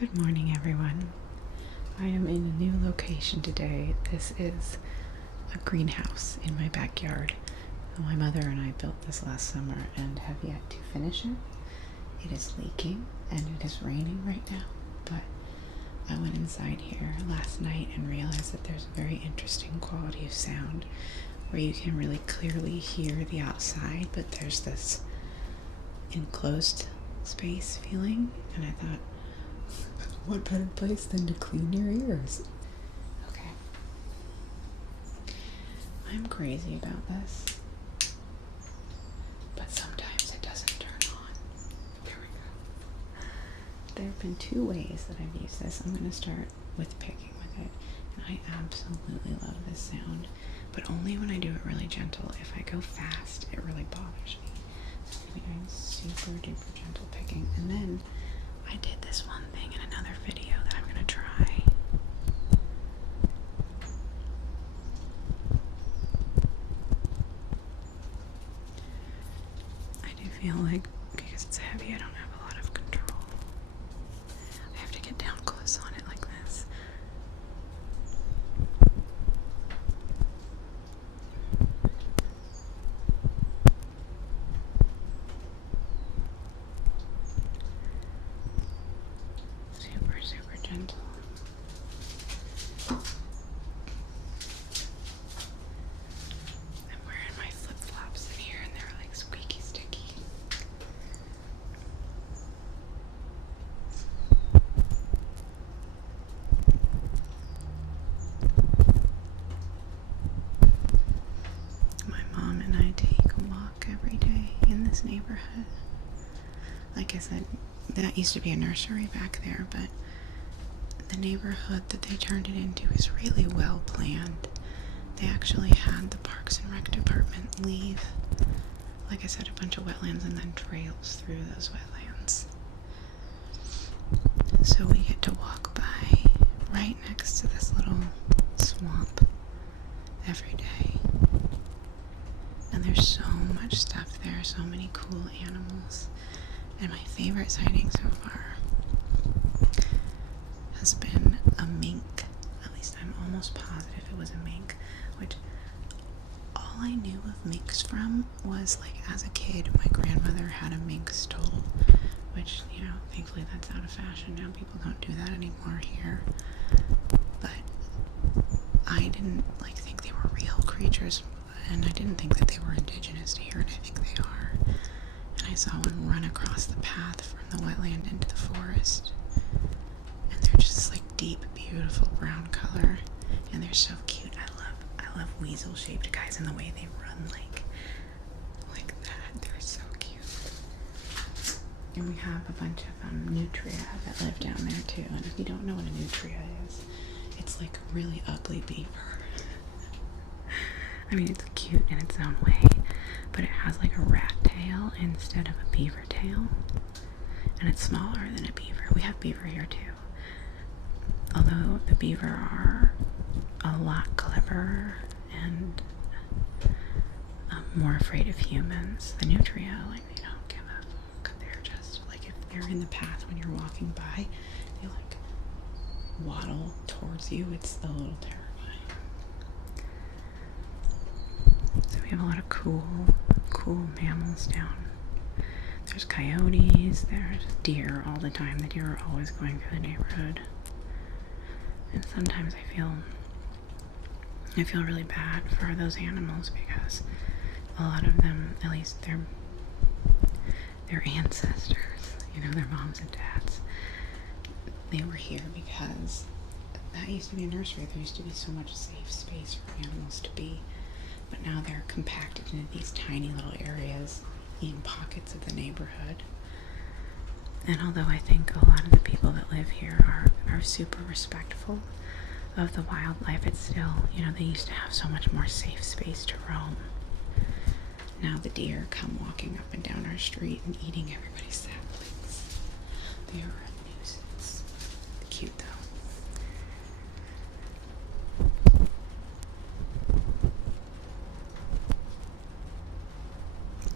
Good morning, everyone. I am in a new location today. This is a greenhouse in my backyard. My mother and I built this last summer and have yet to finish it. It is leaking and it is raining right now, but I went inside here last night and realized that there's a very interesting quality of sound where you can really clearly hear the outside, but there's this enclosed space feeling, and I thought, what better place than to clean your ears? Okay. I'm crazy about this, but sometimes it doesn't turn on. There we go. There have been two ways that I've used this. I'm going to start with picking with it. And I absolutely love this sound, but only when I do it really gentle. If I go fast, it really bothers me. So I'm going to be doing super duper gentle picking. And then I did this one thing in another video that I'm going to try. I do feel like, because it's heavy, I don't have a lot of control. I have to get down close on it like this. Super gentle. I'm wearing my flip-flops in here and they're like squeaky sticky. My mom and I take a walk every day in this neighborhood. Like I said, that used to be a nursery back there, but the neighborhood that they turned it into is really well planned. They actually had the Parks and Rec department leave, like I said, a bunch of wetlands and then trails through those wetlands. So we get to walk by right next to this little swamp every day. And there's so much stuff there, so many cool animals. And my favorite sighting so far has been a mink. At least I'm almost positive it was a mink, which all I knew of minks from was, like, as a kid, my grandmother had a mink stole, which, you know, thankfully that's out of fashion now. People don't do that anymore here. But I didn't, like, think they were real creatures, and I didn't think that they were indigenous to here, and I think they are. And I saw one run across the path from the wetland into the forest. And they're just this, like, deep, beautiful brown color. And they're so cute. I love weasel-shaped guys and the way they run like that. They're so cute. And we have a bunch of nutria that live down there too. And if you don't know what a nutria is, it's like a really ugly beaver. I mean, it's cute in its own way, but it has like a rat tail instead of a beaver tail. And it's smaller than a beaver. We have beaver here too. Although the beaver are a lot cleverer and more afraid of humans. The nutria, like, they don't give a fuck. They're just, like, if they're in the path when you're walking by, they, like, waddle towards you. It's a little terrifying. So we have a lot of cool mammals down. There's coyotes, there's deer all the time. The deer are always going through the neighborhood. And sometimes I feel really bad for those animals because a lot of them, at least their ancestors, you know, their moms and dads, they were here because that used to be a nursery. There used to be so much safe space for animals to be, but now they're compacted into these tiny little areas in pockets of the neighborhood. And although I think a lot of the people that live here are super respectful of the wildlife, it's still, you know, they used to have so much more safe space to roam. Now the deer come walking up and down our street and eating everybody's saplings. They are a nuisance. Cute though.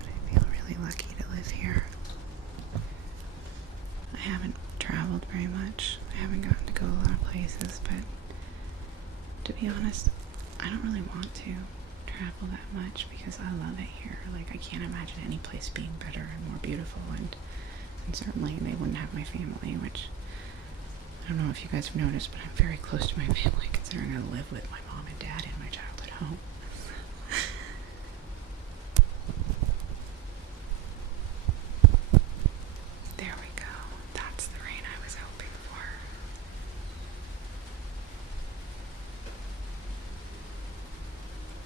I feel really lucky to live here. I haven't traveled very much. I haven't gotten to go a lot of places, but to be honest, I don't really want to travel that much because I love it here. Like, I can't imagine any place being better and more beautiful, and certainly they wouldn't have my family, which I don't know if you guys have noticed, but I'm very close to my family considering I live with my mom and dad in my childhood home. There we go. That's the rain I was hoping for.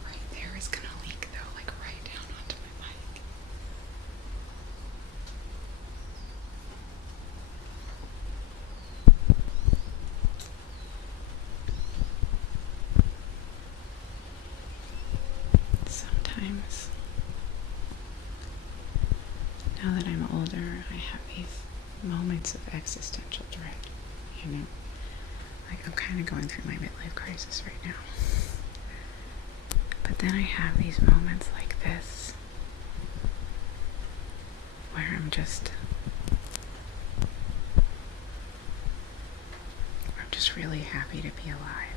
Right there is gonna leak though, like right down onto my mic. Sometimes, now that I'm older, I have these moments of existential dread, you know? Like, I'm kind of going through my midlife crisis right now. But then I have these moments like this, where I'm just really happy to be alive.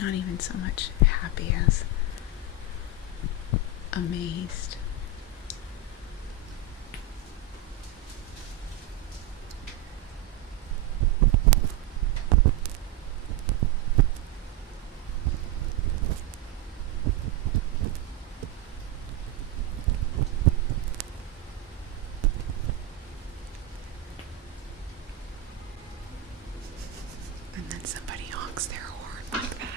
Not even so much happy as amazed. And then somebody honks their horn like that.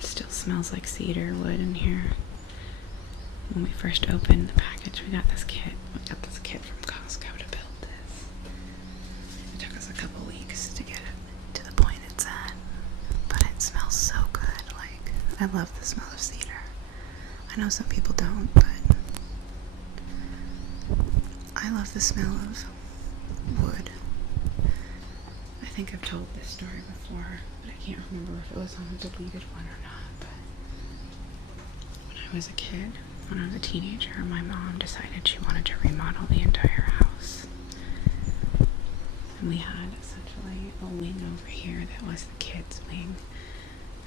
It still smells like cedar wood in here. When we first opened the package, we got this kit. We got this kit from Costco to build this. It took us a couple weeks to get it to the point it's at. But it smells so good. Like, I love the smell of cedar. I know some people don't, but I love the smell of wood. I think I've told this story before, but I can't remember if it was on a deleted one or not. But when I was a kid, when I was a teenager, my mom decided she wanted to remodel the entire house. And we had essentially a wing over here that was the kids' wing,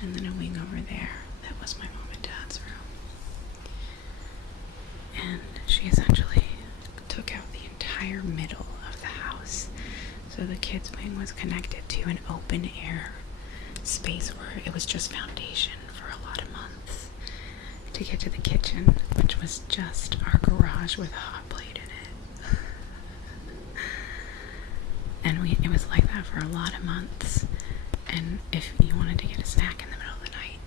and then a wing over there that was my mom and dad's room. And she essentially took out the entire middle of the house. So the kids' wing was connected to an open air space where it was just foundation for a lot of months to get to the kitchen, which was just our garage with a hot plate in it. And it was like that for a lot of months. And if you wanted to get a snack in the middle of the night,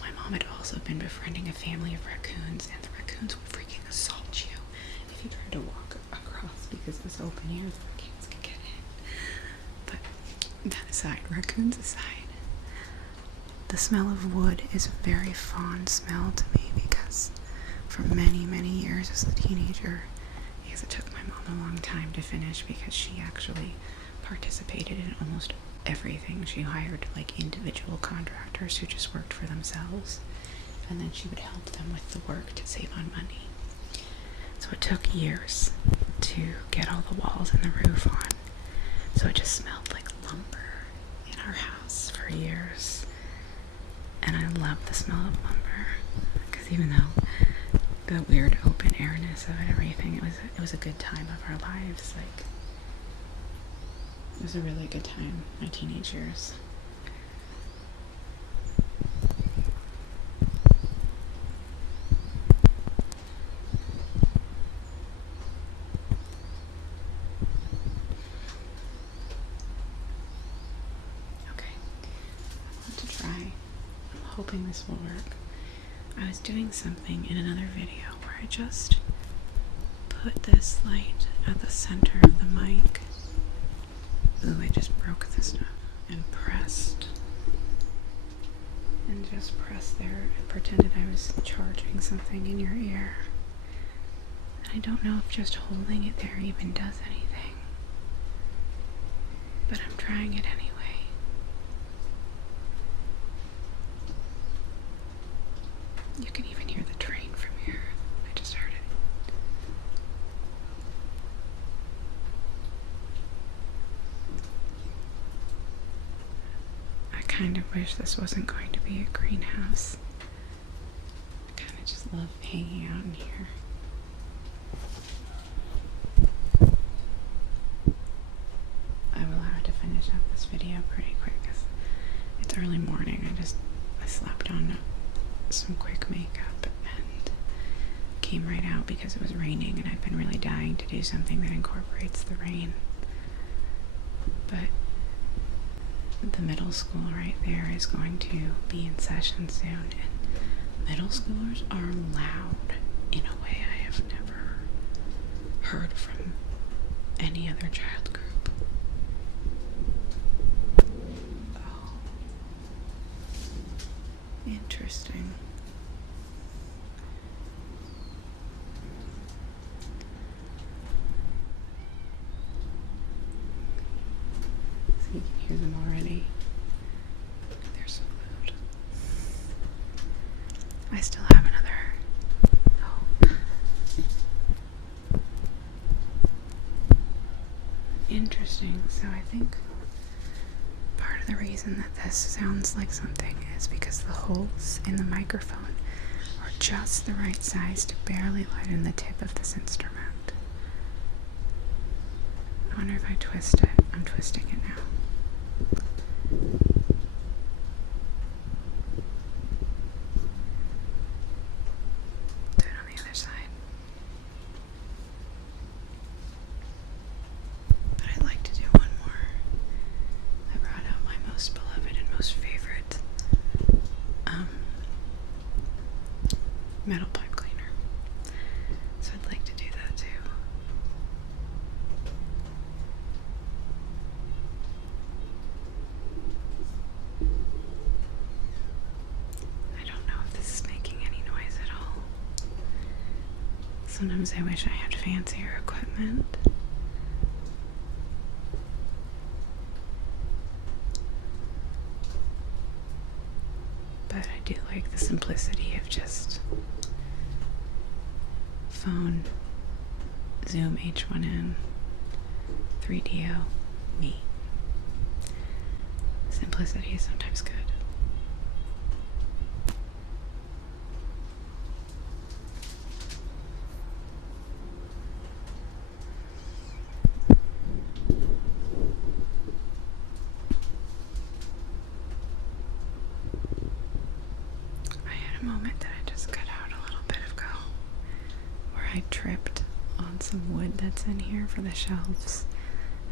my mom had also been befriending a family of raccoons, and the raccoons would freaking assault you if you tried to walk across because it was open air. The raccoons could get in. But that aside, raccoons aside, the smell of wood is a very fond smell to me because for many, many years as a teenager, because it took my mom a long time to finish because she actually participated in almost everything. She hired like individual contractors who just worked for themselves, and then she would help them with the work to save on money. So it took years to get all the walls and the roof on. So it just smelled like lumber in our house for years. And I love the smell of lumber because even though the weird open airness of it, everything, it was a good time of our lives. Like, it was a really good time, my teenage years. Okay, I want to try. I'm hoping this will work. I was doing something in another video where I just put this light at the center of the mic. Ooh, I just broke this stuff. just there and pretended I was charging something in your ear. And I don't know if just holding it there even does anything. But I'm trying it anyway. You can even hear the train from here. I just heard it. I kind of wish this wasn't going to be a greenhouse. I kind of just love hanging out in here. I will have to finish up this video pretty quick because it's early morning. I slapped on some quick makeup and came right out because it was raining, and I've been really dying to do something that incorporates the rain. But the middle school right there is going to be in session soon, and middle schoolers are loud in a way I have never heard from any other child group. Oh, interesting. So you can hear them already. They're so loud. I still have another. Oh. Interesting. So I think part of the reason that this sounds like something is because the holes in the microphone are just the right size to barely let in the tip of this instrument. I wonder if I twist it. I'm twisting it now. Do it on the other side. But I'd like to do one more. I brought out my most beloved and most favorite metal pipe cleaner. So I'd like to do that too. I don't know if this is making any noise at all. Sometimes I wish I had fancier equipment. But I do like the simplicity of just phone, Zoom H1N, 3DO, me. Simplicity is sometimes good. Moment that I just cut out a little bit ago where I tripped on some wood that's in here for the shelves,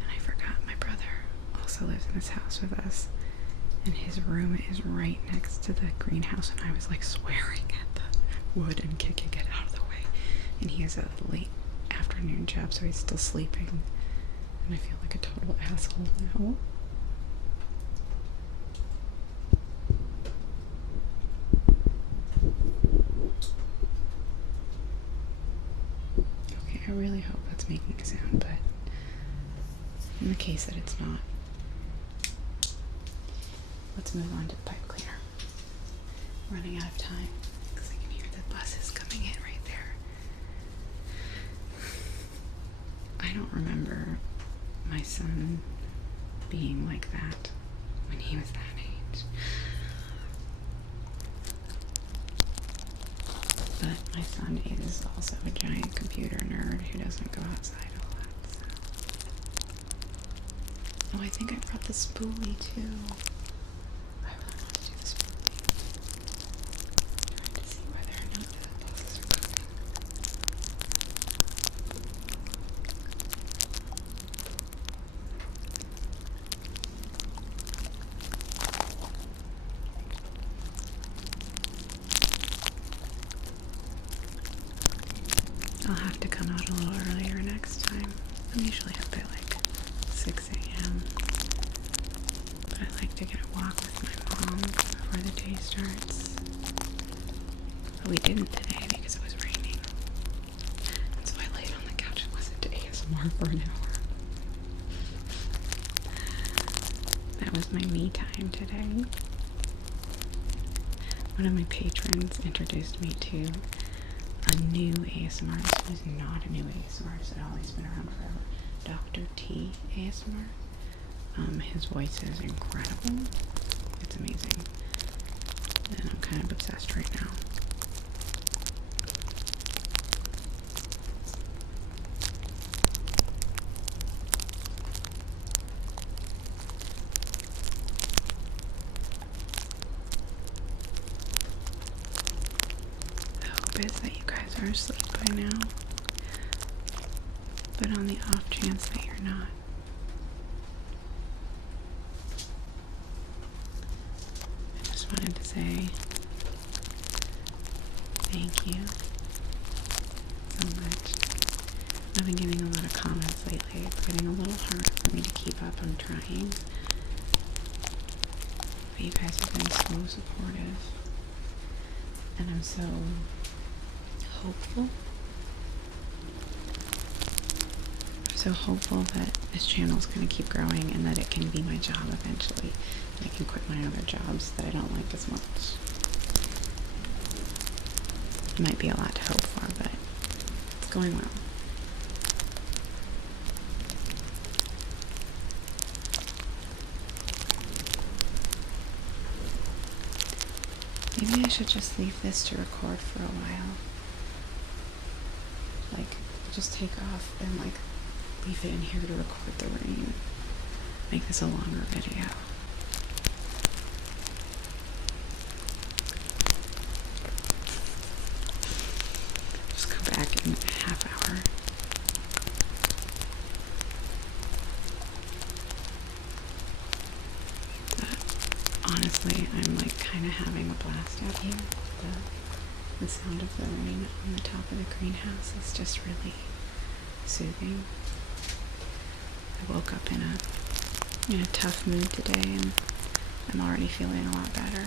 and I forgot my brother also lives in this house with us, and his room is right next to the greenhouse, and I was like swearing at the wood and kicking it out of the way, and he has a late afternoon job, so he's still sleeping, and I feel like a total asshole now. I really hope that's making a sound, but in the case that it's not, let's move on to the pipe cleaner. I'm running out of time because I can hear the buses coming in right there. I don't remember my son being like that when he was that age. But my son is also a giant computer nerd who doesn't go outside a lot, so. Oh, I think I brought the spoolie too. I really want to do the spoolie. I'm trying to see whether or not the buses are coming. I'll have to come out a little earlier next time. I'm usually up at like 6 a.m. But I like to get a walk with my mom before the day starts. But we didn't today because it was raining. And so I laid on the couch and listened to ASMR for an hour. That was my me time today. One of my patrons introduced me to a new ASMR artist who is not a new ASMR artist at all. He's been around forever. Dr. T ASMR. His voice is incredible. It's amazing. And I'm kind of obsessed right now. The hope is that you guys are asleep by now. But on the off chance that you're not, I just wanted to say thank you so much. I've been getting a lot of comments lately. It's getting a little hard for me to keep up. I'm trying. But you guys have been so supportive. And I'm so hopeful. I'm so hopeful that this channel is going to keep growing and that it can be my job eventually. And I can quit my other jobs that I don't like as much. It might be a lot to hope for, but it's going well. Maybe I should just leave this to record for a while. Like, just take off and like leave it in here to record the rain. Make this a longer video. Just go back in a half hour. But honestly, I'm like kind of having a blast out here. The sound of the rain on the top of the greenhouse is just really soothing. I woke up in a tough mood today and I'm already feeling a lot better.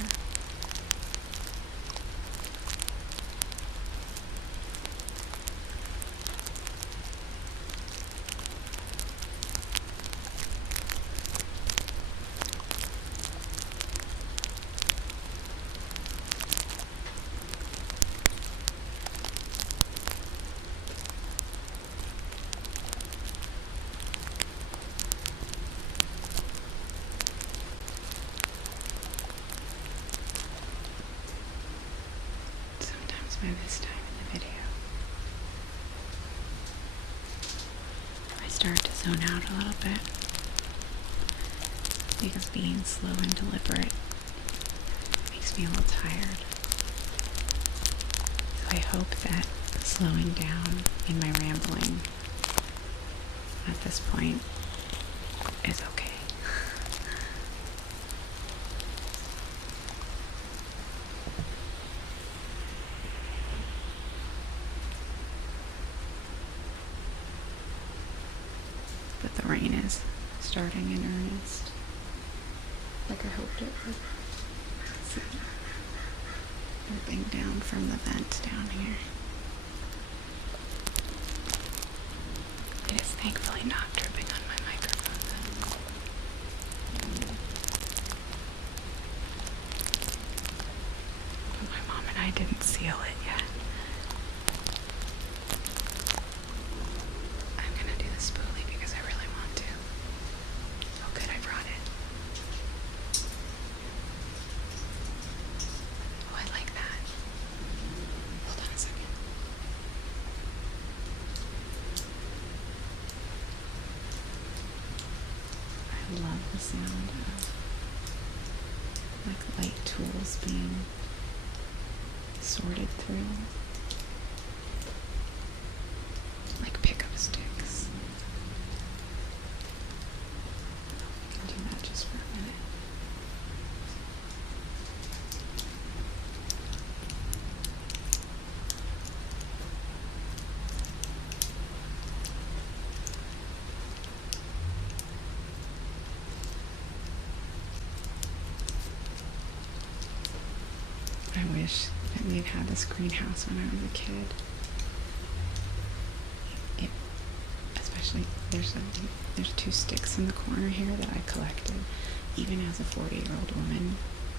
By this time in the video, I start to zone out a little bit because being slow and deliberate makes me a little tired. So I hope that slowing down in my rambling at this point is okay. But the rain is starting in earnest, like I hoped it would. See, dripping down from the vent down here. It is thankfully not dripping on my microphone though. But my mom and I didn't seal it yet. I'm gonna do the spoolie because I really want to. Oh good, I brought it. Oh, I like that. Hold on a second. I love the sound of like light tools being sorted through. Like pickup sticks. I can do that just for a minute. I wish that we had this greenhouse when I was a kid. Especially, there's 2 sticks in the corner here that I collected. Even as a 40-year-old woman,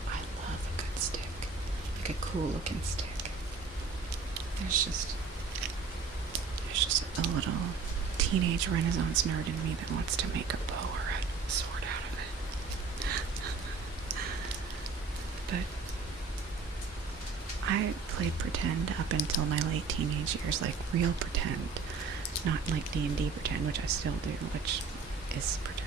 I love a good stick, like a cool-looking stick. There's just a little teenage Renaissance nerd in me that wants to make a bow or a sword out of it. But I played pretend up until my late teenage years, like real pretend, not like D&D pretend, which I still do, which is pretend.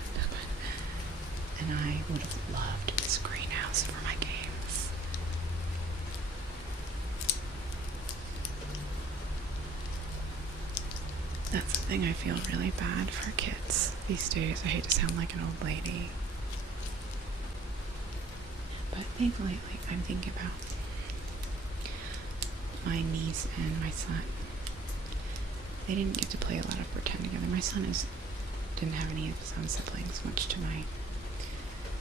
And I would have loved this greenhouse for my games. That's the thing, I feel really bad for kids these days. I hate to sound like an old lady. But thankfully, like, I'm thinking about my niece and my son. They didn't get to play a lot of pretend together. My son didn't have any of his own siblings, much to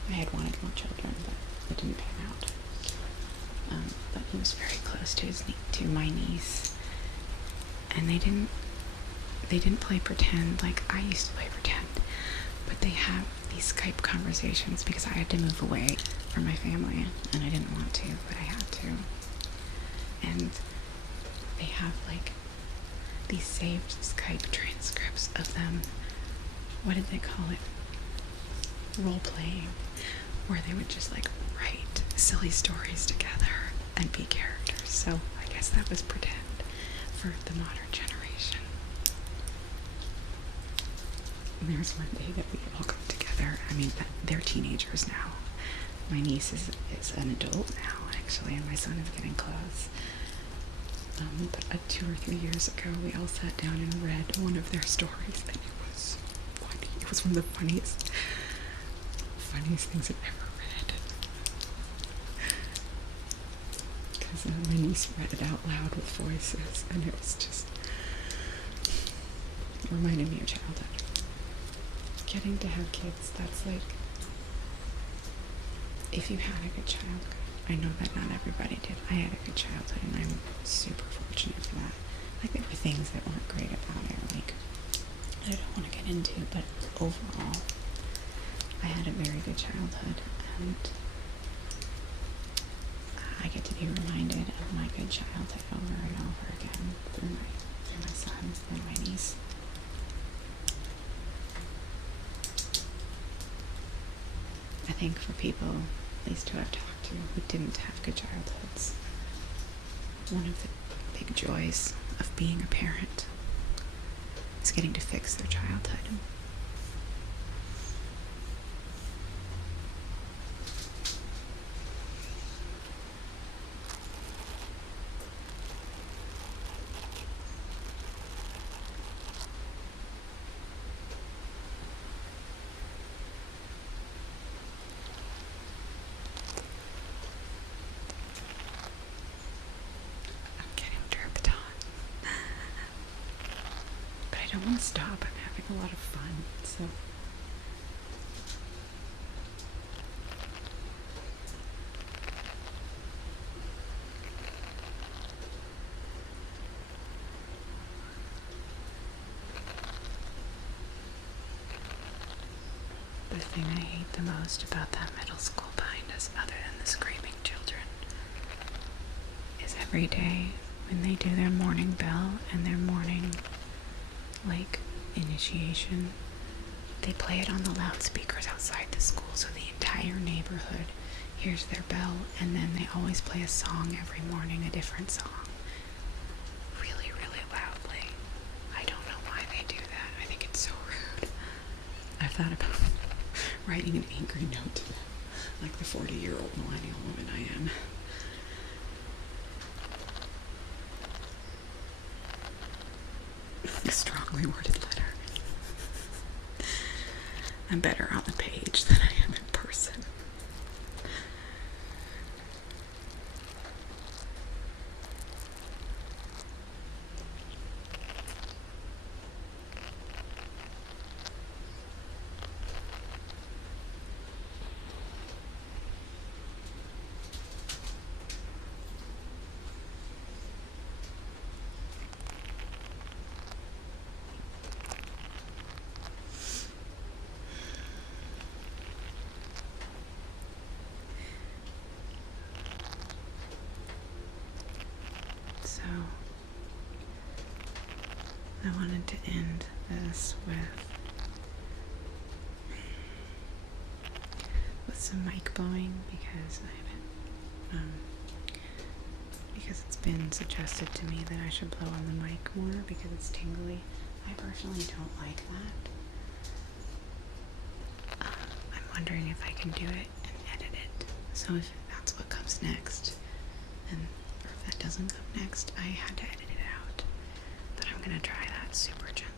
I had wanted more children, but it didn't pan out. But he was very close to my niece, and they didn't play pretend like I used to play pretend, but they have these Skype conversations because I had to move away from my family, and I didn't want to, but I had to. And they have like these saved Skype transcripts of them. What did they call it? Role playing, where they would just like write silly stories together and be characters. So I guess that was pretend for the modern generation. And there's one day that we all come together. I mean, they're teenagers now. My niece is an adult now, actually, and my son is getting close. But 2 or 3 years ago, we all sat down and read one of their stories, and it was funny. It was one of the funniest things I've ever read. Because my niece read it out loud with voices, and it was just, it reminded me of childhood. Getting to have kids, that's like, if you had a good childhood. I know that not everybody did. I had a good childhood, and I'm super fortunate for that. Like, there were things that weren't great about it, like, I don't want to get into, but overall, I had a very good childhood, and I get to be reminded of my good childhood over and over again through my son and my niece. I think for people, at least who I've talked to, who didn't have good childhoods, one of the big joys of being a parent is getting to fix their childhood. I don't want to stop. I'm having a lot of fun, so. The thing I hate the most about that middle school behind us, other than the screaming children, is every day when they do their morning bell and their morning like initiation, they play it on the loudspeakers outside the school so the entire neighborhood hears their bell, and then they always play a song every morning, a different song, really, really loudly. I don't know why they do that. I think it's so rude. I've thought about writing an angry note to them, like the 40-year-old millennial woman I am. A strongly worded letter. I'm better on the page than I am in person. I wanted to end this with some mic blowing because because it's been suggested to me that I should blow on the mic more because it's tingly. I personally don't like that. I'm wondering if I can do it and edit it. So if that's what comes next, or if that doesn't come next, I had to edit it out. But I'm gonna try that super gently.